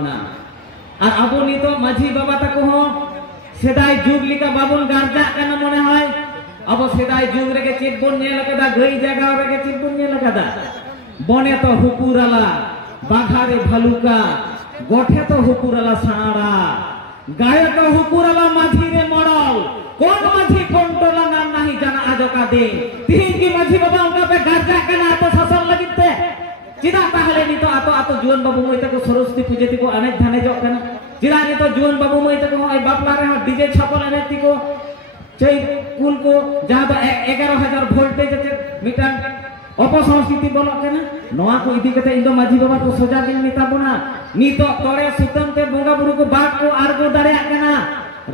ᱵᱚᱱᱟ ᱟᱨ ᱟᱵᱚ ᱱᱤᱛᱚᱜ ᱢᱟᱹᱡᱷᱤ ᱵᱟᱵᱟ ᱛᱟᱠᱚ ᱦᱚᱸ ᱥᱮᱫᱟᱭ ᱡᱩᱜᱽ ᱞᱮᱠᱟ ᱵᱟᱵᱚᱱ ᱜᱟᱨᱡᱟᱜ ᱠᱟᱱᱟ ᱢᱚᱱᱮ হয় ᱟᱵᱚ ᱥᱮᱫᱟᱭ ᱡᱩᱜᱽ ᱨᱮᱜᱮ ᱪᱮᱫ ᱵᱚᱱ ᱧᱮᱞ ᱟᱠᱟᱫᱟ ᱜᱟᱹᱭ ᱡᱟᱜᱟᱣ ᱨᱮᱜᱮ ᱪᱮᱫ ᱵᱚᱱ ᱧᱮᱞ ᱟᱠᱟᱫᱟ বনে তো হুকুরালা বাঘারে ভালুকা গোঠে তো হুকুরালা সাঁড়া গায়ে তো হুকুরালা মাঝিরে মড়ল কোন মাঝি কোনটোলা নাম নাহি জানা আজকা দিন তিন কি মাঝি বাবা উনকা পে গার্জা কেনা এত শাসন লাগিতে চিদা তাহলে নিতো আতো জুয়ান বাবু মই তাকে সরস্বতী পূজা দিকো অনেক ধানে জক কেনা চিদা নিতো জুয়ান বাবু মই তাকে ওই বাপলা রে ডিজে ছাপল এনে দিকো সেই কুল को जहां तो 11000 ভোল্টেজ আছে মিটার অপসংস্কৃতি বলো কেন নোয়া को इदी कते इंदो माझी बाबा को सजा दिन निता बना नितो तोरे सुतम ते बोंगा बुरु को बाग को आरगो दारे केना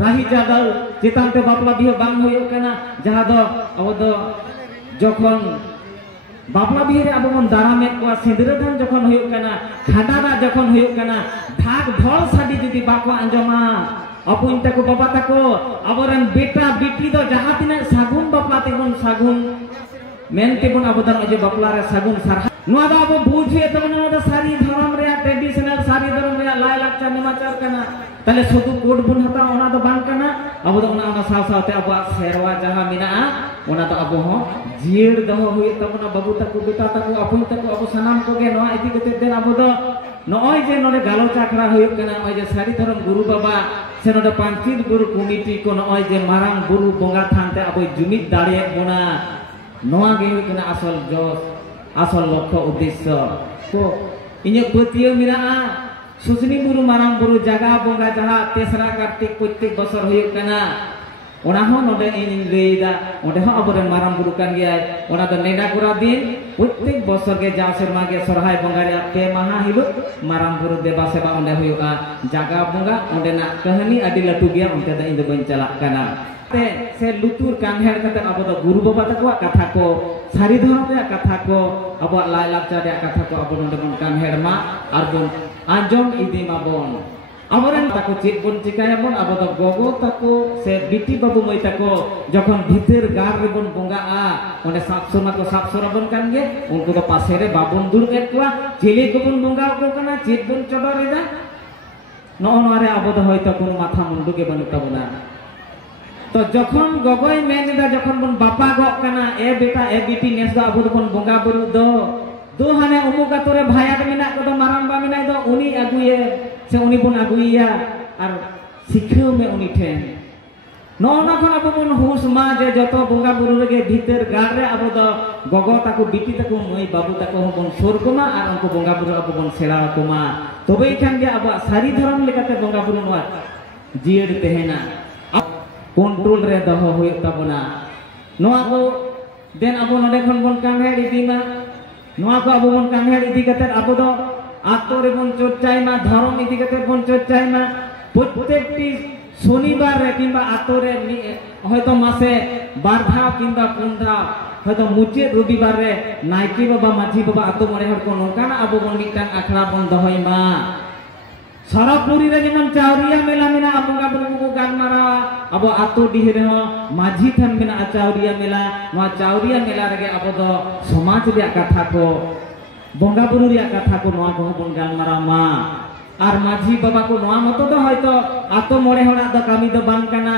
राही जादल चितान ते बापला बिहे बांग होयो केना जहां दो अब दो जखन बापला बिहे रे अब मन दारामे को सिंदरे धान जखन होयो केना खाडारा जखन होयो केना भाग ढोल साडी जदी बाको अंजमा अपुन तको बाबा तको अबरन बेटा बेटी दो जहां तिना सागुन बापला तेबन सागुन मेनते बन अब दर अजे बापला रे सागुन सार नुआ दा अब बुझे त नुआ दा सारी धर्म रे ट्रेडिशनल सारी धर्म रे लाय लाचार नमाचार कना तले सुदु कोड बन हता ओना दो बांग कना अब दो ओना साव सावते अब सेरवा जहां मिना ओना तो अब हो जीड़ दहो हुई तबना बाबू तको बेटा तको अपुन तको अब सनाम को गे नुआ इति कते देन अब दो नय जे नोडे गालो चाकरा हुई कना ओय जे सारी धर्म गुरु बाबा से नोडे पांचित गुरु कमिटी को नय जे मारांग गुरु बोंगा थानते अब जुमित दाड़े बोना नोआ गे हुई कना असल जोश असल लक्ष्य उद्देश्य तो इने पतियो मिना सुसनी बुरु मारांग बुरु जगह बोंगा जहां तेसरा कार्तिक प्रत्येक बছর हुई कना ओना हो नोडे इन लेदा ओडे हो अबरे मारांग बुरु कान गया ओना तो नेडा कुरा दिन प्रत्येक बছর के जा शर्मा के सरहाय बोंगा रे पे महा हिलो मारांग बुरु देवा सेवा ओंडे हुयुगा जगह बोंगा ओंडे ना कहानी अडी लटु गया ओंते दा इन दो बन चला कना ते से लुतुर कानहेड़ कते अब दो गुरु बाबा तको कथा को सारी धर्म रे कथा को अब लाय लाचार रे कथा को अब नोडे बन कानहेड़ मा आर बन आंजम इदी माबन अबरेन ताको चेक बन चिकायाबन अब दो गोगो ताको से बिटी बाबू मई ताको जखन भीतर गार रे बन बोंगा ओने सापसोना को सापसोरा बन कान गे उनको तो पासे रे बाबन दूर के कुआ चेले को बन बोंगा को कना चेक बन चडर रे नो नरे अब दो होयतो कोन माथा मुंडू के बन तबना तो जखन गगय मेनदा जखन बन बापा गक कना ए बेटा ए बिटी नेस दा अब बन बोंगा बुरु दो हाने उमुका तोरे भायाट मिना को तो मारांबा मिना दो उनी अगुये से उनी बन अगुइया और सिखियो में उनी ठेन नोना खन अब बन हुस मा जे जतो बोंगा बुरु रे भीतर गार रे अब दो गगो ताको बिटी ताको मई बाबू ताको बन सोर कोमा और उनको बोंगा बुरु अब बन सेड़ा कोमा तबे खान जे अब सारी धर्म लेकाते बोंगा बुरु नवा जीड़ तेहेना कंट्रोल रे दहो हुई तबना नोआ को देन अब नडे खन बन कानहेड़ इदीमा नोआ को अब बन कानहेड़ इदी कते अब दो आतो रे बन चर्चाय मा धर्म इदी कते बन चर्चाय मा प्रत्येकटी शनिवार रे किंबा आतो रे हयतो मासे बार धाव किंबा पुन धाव हयतो मुचे रविवार रे नायकी बाबा माझी बाबा आतो मरे हर को नोकाना अब बन मिटान आखड़ा बन दहोय मा सरपुरी रे जेमन चावरिया मेला मेना बोंगा बुरु को गान मारा अब आतो डिहे रे माझी थान मेना चावरिया मेला वा चावरिया मेला रे अब दो समाज रे कथा को बोंगा बुरु रे कथा को नोआ को बन गान मारा मा आर माझी बाबा को नोआ मतो दो हयतो आतो मोरे हड़ा दो कामी दो बांग काना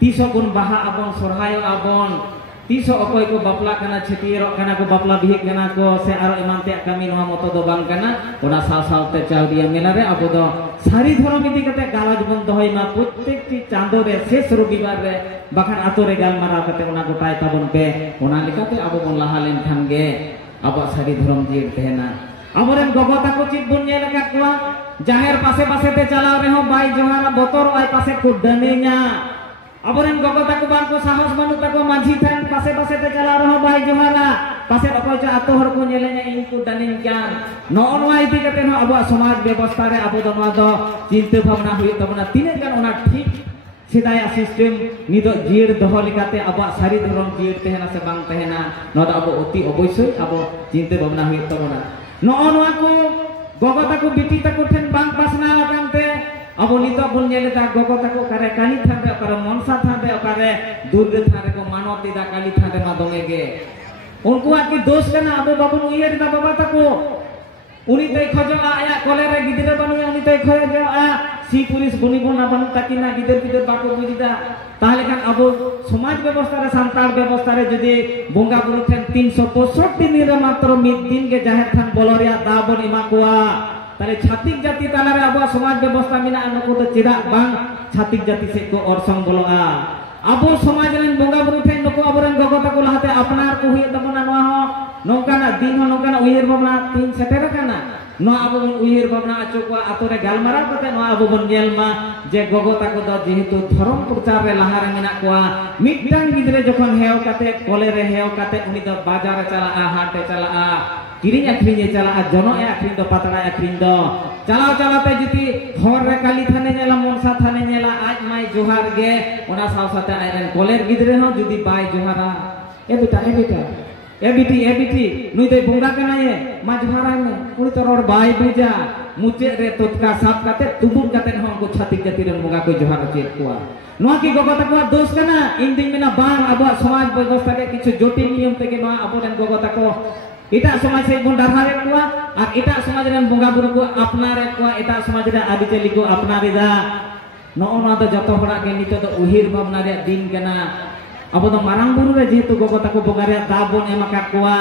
तीसो गुन बाहा अबन सरहाय अबन तीसो अकोय को बापला कना छेतिरो कना को बापला बिहे कना को से आरो एमानते कामी नोआ मतो दो बांग काना ओना साव सावते चावरिया मेला रे अब दो सारी धर्म इदी कते गालाज बन दहोय मा प्रत्येक टी चांदो रे शेष रविवार रे बाखान आतो रे गालमाराव कते ओना गोटाय ताबन पे ओना लेकाते अब बन लाहा लेन खान गे अब सारी धर्म जीड़ तेना अबरेन गगो ताको चित बन नेल का कुआ जाहेर पासे पासे ते चलाव रे हो बाई जोहारा बोतर आय पासे को डने냐 अबरेन गगो ताको बार को साहस बानु ताको माझी थान पासे पासे ते चलाव रे हो बाई जोहारा पासे अकोय चा आतो हर को नेले냐 इनको डनेन ज्ञान नो नोआ इदी कते हो अब समाज व्यवस्था रे अब दो नोआ दो चिंता भावना हुई तबना तिने गान ओना ठीक सिदाया सिस्टम निदो जीड़ दहो लिकाते अब सारी धर्म जीड़ तेहना से बांग तेहना नो द अब अति अवश्य अब चिंता भावना हुई तबना नो नोआ को गगो ताको बिटी ताको ठेन बांग पासना कानते अब नितो बन नेलेता गगो ताको करे काली थाने करे मनसा थाने करे दुर्गा थाने को मानवती दा काली थाने मा दोंगे गे उनको की दोष कना अब बाबू उइयर दा बाबा ताको uni tay khojoa aya kolera gidira banuya uni tay khojoa si pulis buni bona banu takina gider bako bujida তাহলে kan abo সমাজ ব্যবস্থারে সান্তাল ব্যবস্থারে যদি বঙ্গা বুরু ঠেন 365 দিনের মাত্র মিদ দিন কে জাহের থান বলরিয়া দাবন ইমা কোয়া তাহলে ছাতিক জাতি তালারে abo সমাজ ব্যবস্থা মিনা আনকো তো চিরা বাং ছাতিক জাতি সে কো অরসং বলয়া abo সমাজ রেন বঙ্গা বুরু ঠেন নকো আবরেন গগতা কো লাহাতে আপনার কো হুই তবনা নোয়া হ নৌকানা দিন হ নৌকানা উইয়ের ভাবনা 3 সেটের কানা নোয়া abo বন উইয়ের ভাবনা আচোকwa আতরে গালমারা কতে নোয়া abo বন গেলমা যে গগতা কো দ যেহেতু ধর্ম প্রচার রে লাহারে মিনা কোয়া মিটাং গিদরে যখন হেও কাতে কলেরে হেও কাতে উনি দ বাজারে চালা হাটে চালা কিরিং আখরিং চালা জনো আখরিং দ পাতড়া আখরিং দ চালাও চালাতে যদি হর রে কালি থানে নেলা মনসা থানে নেলা আজ মাই জোহার গে ওনা সাও সাথে আইরেন কলের গিদরে হ যদি বাই জোহারা এ বেটা এবিটি নুই দই বঙ্গা কানায়ে মাঝ ভাড়ানে উনি তো রড বাই বুজা মুচে রে ততকা সাপ কাতে তুবুর কাতে হন কো ছাতিক জাতি রে বঙ্গা কই জোহার চেত কোয়া নোয়া কি গগতা কোয়া দোষ কানা ইনদিন মেনা বাং আবো সমাজ ব্যবস্থা কে কিছু জটিল নিয়ম থেকে নোয়া আবো রেন গগতা কো এটা সমাজ সেই বন্ডা হারে কোয়া আর এটা সমাজ রেন বঙ্গা বুরু কো আপনারে কোয়া এটা সমাজ রে আদিচালি কো আপনারে দা নোনা দ যত হড়া কে নিতো দ উহির ভাবনা রে দিন কানা abo do marang buru re jehetu gogota ko bongare dabon emaka koa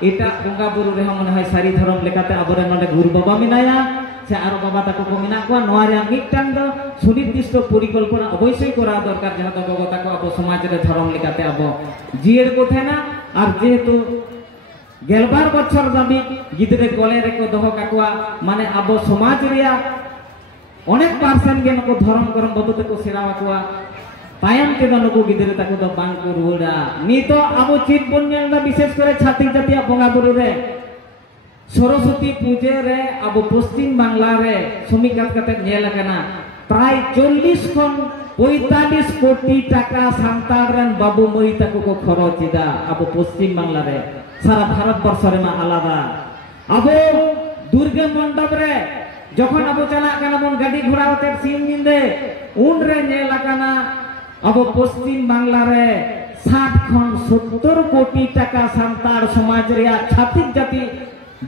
eta bongga buru re mone hoy sari dhorom lekate abore nonde guru baba minaya se aro baba tako ko mina koa noa re miktang do sunirdisto porikolpona oboshoi kora dorkar jaha do gogota ko abo samaj re dhorom lekate abo jier ko thena ar jehetu gelbar bochor dabi gidre kole re ko doho kakoa mane abo samaj reya onek percent ge noko dhorom korom bodu te ko serawa koa তায়াম কে দনকো গিদরে তাকো দ বাং কো রুড়া নিতো আবো চিত বন্যাল না বিশেষ করে ছাতিক জাতীয় বঙ্গা Bru রে সরস্বতী পূজা রে আবো পশ্চিম বাংলা রে সমীকাত কাতে নেল কানা প্রায় 40 খন 45 কোটি টাকা সান্তাল রেন বাবু মই তাকো কো খরচিদা আবো পশ্চিম বাংলা রে সারা ভারত বর্ষ রে মা আলাদা আবো দুর্গা মণ্ডপ রে যখন আবো চালা কানা বন গাড়ি ঘোড়া হতে সিন নিন্দে উন রে নেল কানা abo পশ্চিম বাংলা রে 60 খন 70 কোটি টাকা সান্তাল সমাজ রিয়া ছাতিক জাতি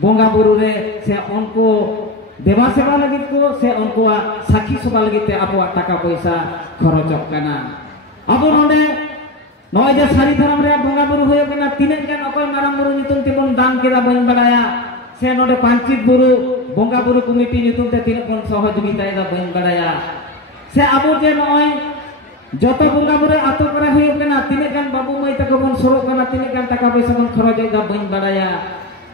বঙ্গা বুরু রে সে অনকো দেবা সেবা লাগিত কো সে অনকো সাক্ষী সভা লাগিতে আবো টাকা পয়সা খরচ কানা abo নডে নয় যে সারি ধরম রে বঙ্গা বুরু হয়ে কানা তিনে গান অকয় মারাম বুরু নিতুন তিবন দান কেরা বইন বাড়ায়া সে নডে পাঞ্চিত বুরু বঙ্গা বুরু কমিটি নিতুন তে তিনে কোন সহযোগিতা এদা বইন বাড়ায়া সে আবো যে নয় যত বঙ্গা বুরু আতো করা হয়ে কানা তিনে গান বাবু মই তাকো বন সরো কানা তিনে গান টাকা পয়সা বন খরচ এদা বইন বাড়ায়া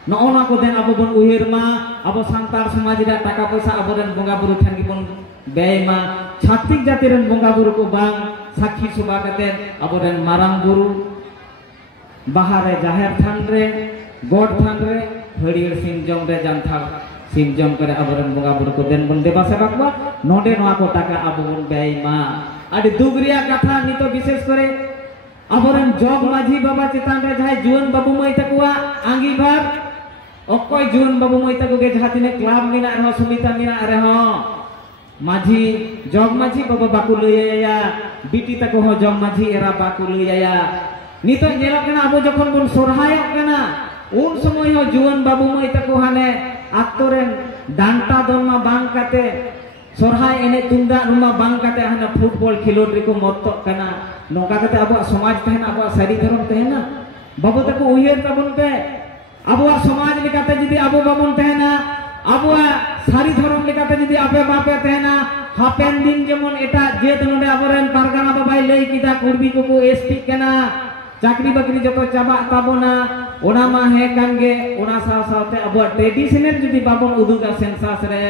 নওনা ko den abo bon uhir ma abo santar samaj ra taka paisa abo ren bonga buru thangi bon bey ma ছাত্রিক জাতির bonga buru ko bang sakhi subha katen abo ren marang buru bahare jaher than re god than re harier singjong re janthal singjong kore abo ren bonga buru ko den bon deba seva ko node noa ko taka abo bon bey ma adi dugriya katha nito bishesh kore abo ren jog majhi baba chetan re jahai juan babu moi takwa angibar অকয় জুন বাবু মই তাকো গে জাহাতিনে club Mina র সুমিতা মিনা রে হ মাঝি jug মাঝি বাবা Baku লইয়া বিটি তাকো হ জগ মাঝি এরা বাকু লইয়া নিতো নেল কেনা আবো যখন বন সরহায়ক কেনা উন সময় হ জুন বাবু মই তাকো হানে আত্তরেন ডান্টা দলমা বাং কাতে সরহায় এনে তুন্দা রুমা বাং কাতে হানে ফুটবল খেলোড রিকো মত্ত কেনা নকা কাতে আবো সমাজ তেনা আবো সারি ধরম তেনা বাবু তাকো উইয়ের তাবন তে আবুয়া সমাজ লিকাতে যদি আবু বামন তেনা আবুয়া সারি ধরম লিকাতে যদি আপে বাপে তেনা হাপেন দিন যেমন এটা যে তনডে আবরেন পারগানা বাবাই লই কিদা কুরবি কোকো এসটি কেনা চাকরি বাকরি যত চাবা তাবনা ওনা মা হে কানগে ওনা সাও সাওতে আবুয়া ট্রেডিশনাল যদি বাবন উদুগা সেন্সাস রে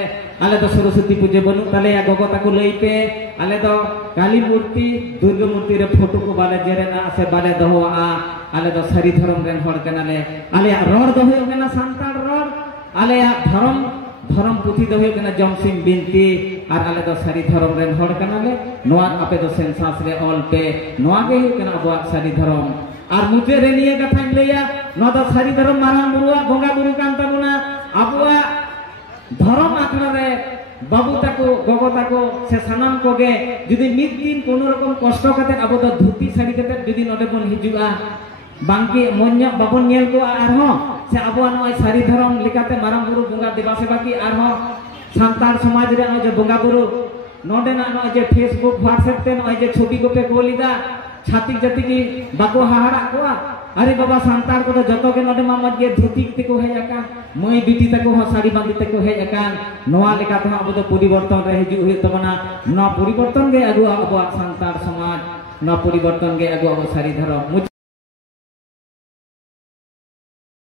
আলে তো সরস্বতী পূজা বনু তালে গগতা কো লইপে আলে তো কালী মূর্তি দুর্গা মূর্তি রে ফটো কো বালে জেরে না আছে বালে দহো আ আলে তো সারি ধরম রেন হড় কেনালে আলে রড় দহো কেনা সান্তাল রড় আলে ধরম ধরম পুথি দহো কেনা জমসিং বিনতি আর আলে তো সারি ধরম রেন হড় কেনালে নোয়া আপে তো সেন্সাস রে অল পে নোয়া গে কেনা আবুয়া সারি ধরম আর মুজে রে নিয়ে কথা লইয়া ন তো সারি ধরম মারাং বুরুয়া বঙ্গা বুরু কান তাবুনা আবুয়া ধরম আখড়া রে বাবু তাকো গগো তাকো সে সানাম কোগে যদি মিদ দিন কোন রকম কষ্ট কাতে আবো তো ধুতি শাড়ি কাতে যদি নডে বন হিজুয়া বাংকে মন্যা বাবন নেল কো আর হ से अब सारी धर्म लेकाते मारांग बुरु बंगा देवा सेवा की सांतार समाज रे जो बंगा बुरु नोडेना जे फेसबुक व्हाट्सएप ते जे छवि को पे कोलिदा छातिक जाति की बाको हाहाड़ा कोआ अरे बाबा सांतार को जतो के नोडे मामद के धोती ते को हे आका मई बिटी तक हो साड़ी बांधी तक हे आका नोआ लेका तो अब तो परिवर्तन रे हिजु हे तबना न परिवर्तन गे अगु अब सांतार समाज न परिवर्तन गे अगु अब सारी धर्म